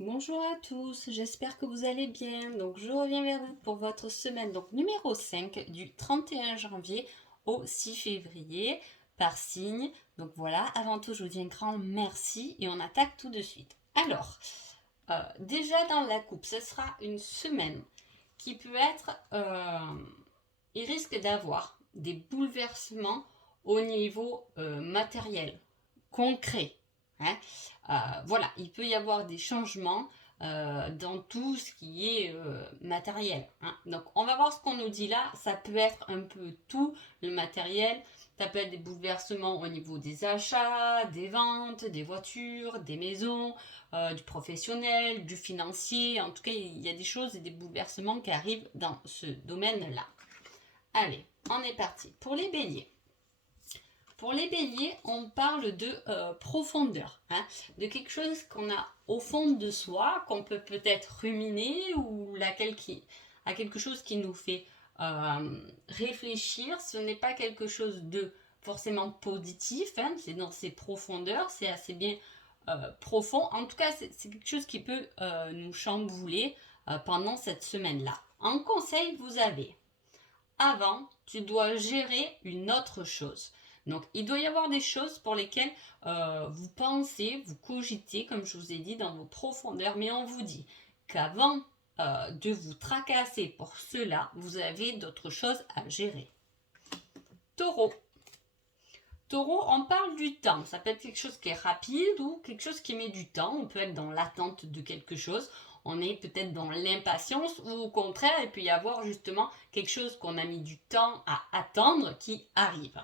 Bonjour à tous, j'espère que vous allez bien. Donc je reviens vers vous pour votre semaine donc numéro 5 du 31 janvier au 6 février par signe. Donc voilà, avant tout je vous dis un grand merci et on attaque tout de suite. Alors, déjà dans la coupe, ce sera une semaine qui peut être, il risque d'avoir des bouleversements au niveau matériel, concret. Hein. Voilà, il peut y avoir des changements dans tout ce qui est matériel. Hein. Donc, on va voir ce qu'on nous dit là. Ça peut être un peu tout le matériel. Ça peut être des bouleversements au niveau des achats, des ventes, des voitures, des maisons, du professionnel, du financier. En tout cas, il y a des choses et des bouleversements qui arrivent dans ce domaine-là. Allez, on est parti. Pour les béliers, on parle de profondeur, hein, de quelque chose qu'on a au fond de soi, qu'on peut peut-être ruminer ou à quelque chose qui nous fait réfléchir. Ce n'est pas quelque chose de forcément positif, hein, c'est dans ses profondeurs, c'est assez bien profond. En tout cas, c'est quelque chose qui peut nous chambouler pendant cette semaine-là. En conseil, vous avez avant, tu dois gérer une autre chose. Donc, il doit y avoir des choses pour lesquelles vous pensez, vous cogitez, comme je vous ai dit, dans vos profondeurs, mais on vous dit qu'avant de vous tracasser pour cela, vous avez d'autres choses à gérer. Taureau. Taureau, on parle du temps. Ça peut être quelque chose qui est rapide ou quelque chose qui met du temps. On peut être dans l'attente de quelque chose. On est peut-être dans l'impatience ou au contraire, il peut y avoir justement quelque chose qu'on a mis du temps à attendre qui arrive.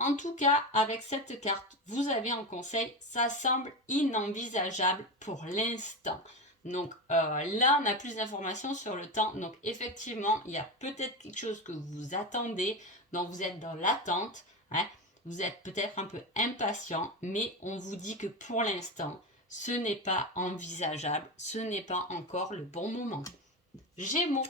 En tout cas, avec cette carte, vous avez un conseil, ça semble inenvisageable pour l'instant. Donc là, on a plus d'informations sur le temps. Donc effectivement, il y a peut-être quelque chose que vous attendez, donc vous êtes dans l'attente. Hein. Vous êtes peut-être un peu impatient, mais on vous dit que pour l'instant, ce n'est pas envisageable, ce n'est pas encore le bon moment. Gémeaux.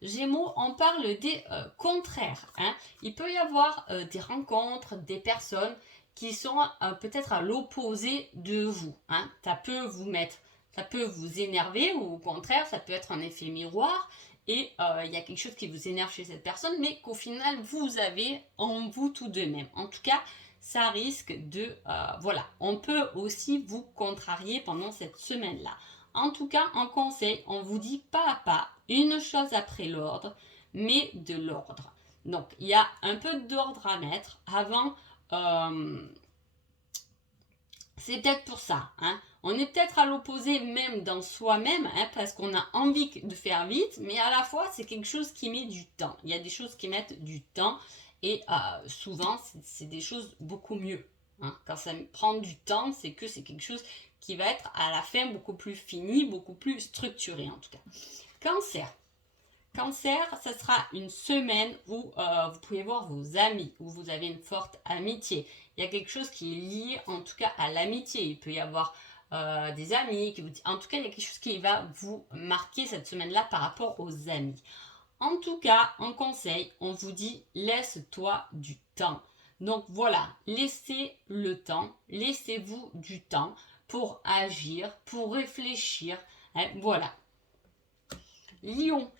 Gémeaux, on parle des contraires. Hein. Il peut y avoir des rencontres, des personnes qui sont peut-être à l'opposé de vous. Hein. Ça peut vous énerver ou au contraire, ça peut être un effet miroir et il y a quelque chose qui vous énerve chez cette personne, mais qu'au final, vous avez en vous tout de même. En tout cas, ça risque de... voilà, on peut aussi vous contrarier pendant cette semaine-là. En tout cas, en conseil, on vous dit pas à pas, une chose après l'ordre, mais de l'ordre. Donc, il y a un peu d'ordre à mettre avant. C'est peut-être pour ça. Hein. On est peut-être à l'opposé même dans soi-même, hein, parce qu'on a envie de faire vite, mais à la fois, c'est quelque chose qui met du temps. Il y a des choses qui mettent du temps et souvent, c'est des choses beaucoup mieux. Hein. Quand ça prend du temps, c'est que c'est quelque chose qui va être à la fin beaucoup plus fini, beaucoup plus structuré en tout cas. Cancer. Cancer, ça sera une semaine où vous pouvez voir vos amis, où vous avez une forte amitié. Il y a quelque chose qui est lié en tout cas à l'amitié. Il peut y avoir des amis qui vous disent... En tout cas, il y a quelque chose qui va vous marquer cette semaine-là par rapport aux amis. En tout cas, en conseil, on vous dit laisse-toi du temps. Donc voilà, laissez le temps, laissez-vous du temps pour agir, pour réfléchir. Hein, voilà. Lion.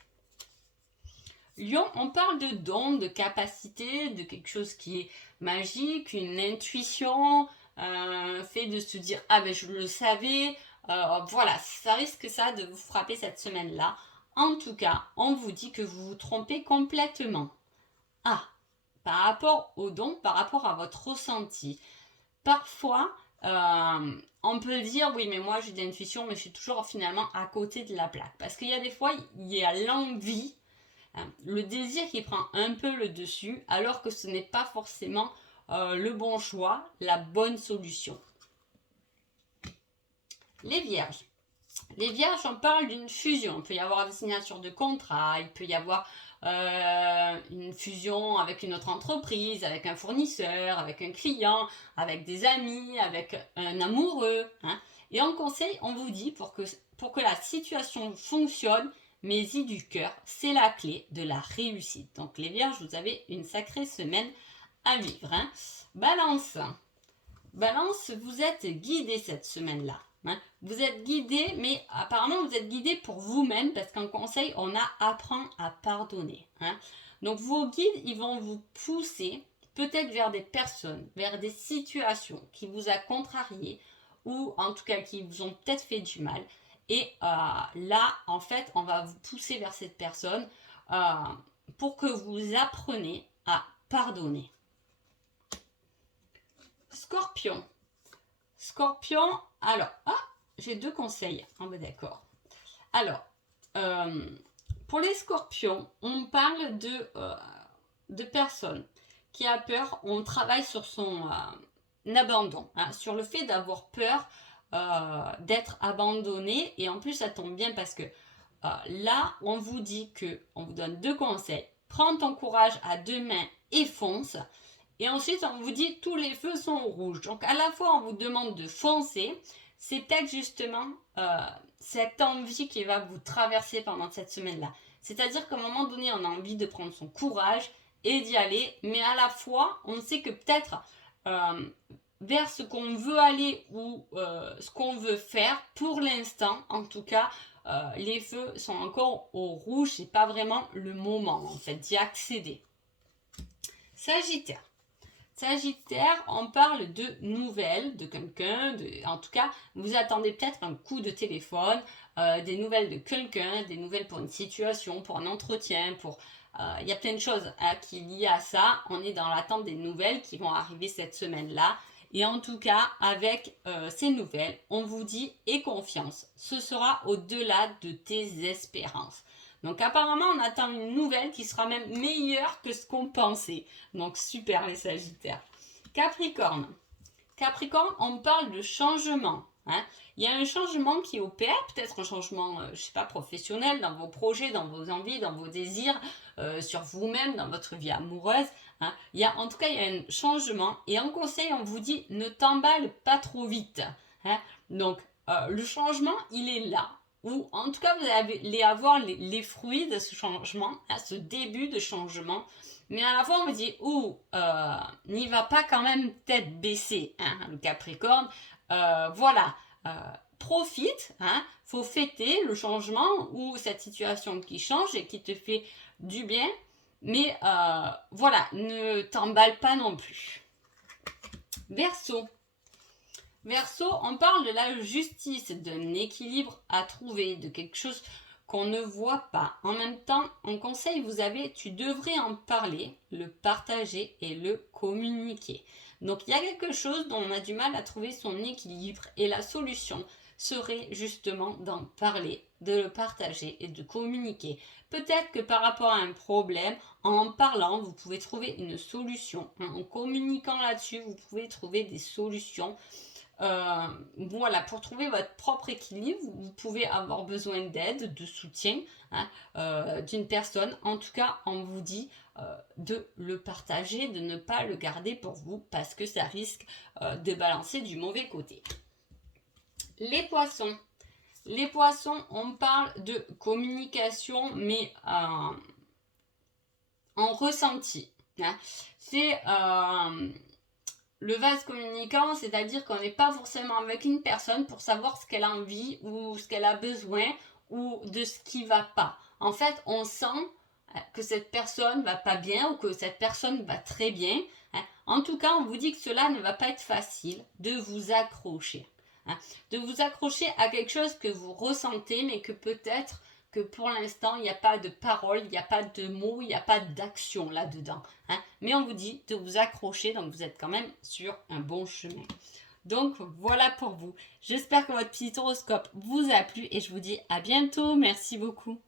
Lion, on parle de dons, de capacité, de quelque chose qui est magique, une intuition, fait de se dire ah ben je le savais. Voilà, ça risque ça de vous frapper cette semaine-là. En tout cas, on vous dit que vous vous trompez complètement. Ah, par rapport au don, par rapport à votre ressenti. Parfois, on peut dire oui mais moi j'ai de l'intuition mais je suis toujours finalement à côté de la plaque. Parce qu'il y a des fois, il y a l'envie, le désir qui prend un peu le dessus alors que ce n'est pas forcément le bon choix, la bonne solution. Les vierges. Les vierges, on parle d'une fusion. Il peut y avoir des signatures de contrat, il peut y avoir une fusion avec une autre entreprise, avec un fournisseur, avec un client, avec des amis, avec un amoureux. Hein. Et en conseil, on vous dit pour que la situation fonctionne, mais-y du cœur, c'est la clé de la réussite. Donc les vierges, vous avez une sacrée semaine à vivre. Hein. Balance. Balance, vous êtes guidé cette semaine-là. hein. Vous êtes guidé, mais apparemment vous êtes guidé pour vous-même parce qu'en conseil, on a apprend à pardonner, hein. Donc vos guides, ils vont vous pousser peut-être vers des personnes, vers des situations qui vous a contrarié ou en tout cas qui vous ont peut-être fait du mal. Et là, en fait, on va vous pousser vers cette personne pour que vous appreniez à pardonner. Scorpion. Scorpion, alors, j'ai 2 conseils. Ah ben d'accord. Alors, pour les scorpions, on parle de personnes qui a peur. On travaille sur son abandon, hein, sur le fait d'avoir peur d'être abandonné. Et en plus, ça tombe bien parce que là, on vous dit que, on vous donne 2 conseils. Prends ton courage à 2 mains et fonce. Et ensuite, on vous dit tous les feux sont rouges. Donc, à la fois, on vous demande de foncer. C'est peut-être justement cette envie qui va vous traverser pendant cette semaine-là. C'est-à-dire qu'à un moment donné, on a envie de prendre son courage et d'y aller. Mais à la fois, on sait que peut-être vers ce qu'on veut aller ou ce qu'on veut faire, pour l'instant, en tout cas, les feux sont encore au rouge. C'est pas vraiment le moment, en fait, d'y accéder. Sagittaire. Sagittaire, on parle de nouvelles de quelqu'un, en tout cas, vous attendez peut-être un coup de téléphone, des nouvelles de quelqu'un, des nouvelles pour une situation, pour un entretien, il y a plein de choses qui lient à ça. On est dans l'attente des nouvelles qui vont arriver cette semaine-là. Et en tout cas, avec ces nouvelles, on vous dit aie confiance. Ce sera au-delà de tes espérances. Donc apparemment, on attend une nouvelle qui sera même meilleure que ce qu'on pensait. Donc super les Sagittaires. Capricorne. Capricorne, on parle de changement. Hein. Il y a un changement qui opère, peut-être un changement, je sais pas, professionnel, dans vos projets, dans vos envies, dans vos désirs, sur vous-même, dans votre vie amoureuse. Hein. En tout cas, il y a un changement. Et en conseil, on vous dit, ne t'emballe pas trop vite. Hein. Donc, le changement, il est là. Ou en tout cas, vous allez avoir les fruits de ce changement, ce début de changement. Mais à la fois, on vous dit, n'y va pas quand même tête baissée, hein, le Capricorne. Voilà, profite, hein, faut fêter le changement ou cette situation qui change et qui te fait du bien. Mais voilà, ne t'emballe pas non plus. Verseau. Verseau, on parle de la justice, d'un équilibre à trouver, de quelque chose qu'on ne voit pas. En même temps, en conseil, tu devrais en parler, le partager et le communiquer. Donc il y a quelque chose dont on a du mal à trouver son équilibre et la solution serait justement d'en parler, de le partager et de communiquer. Peut-être que par rapport à un problème, en parlant, vous pouvez trouver une solution. En communiquant là-dessus, vous pouvez trouver des solutions. Voilà, pour trouver votre propre équilibre, vous pouvez avoir besoin d'aide, de soutien, hein, d'une personne. En tout cas, on vous dit de le partager, de ne pas le garder pour vous parce que ça risque de balancer du mauvais côté. Les poissons. Les poissons, on parle de communication, mais en ressenti. Hein. C'est le vase communicant, c'est-à-dire qu'on n'est pas forcément avec une personne pour savoir ce qu'elle a envie ou ce qu'elle a besoin ou de ce qui va pas. En fait, on sent que cette personne va pas bien ou que cette personne va très bien. En tout cas, on vous dit que cela ne va pas être facile de vous accrocher. De vous accrocher à quelque chose que vous ressentez, mais que peut-être que pour l'instant, il n'y a pas de parole, il n'y a pas de mots, il n'y a pas d'action là-dedans. Hein. Mais on vous dit de vous accrocher, donc vous êtes quand même sur un bon chemin. Donc voilà pour vous. J'espère que votre petit horoscope vous a plu et je vous dis à bientôt. Merci beaucoup.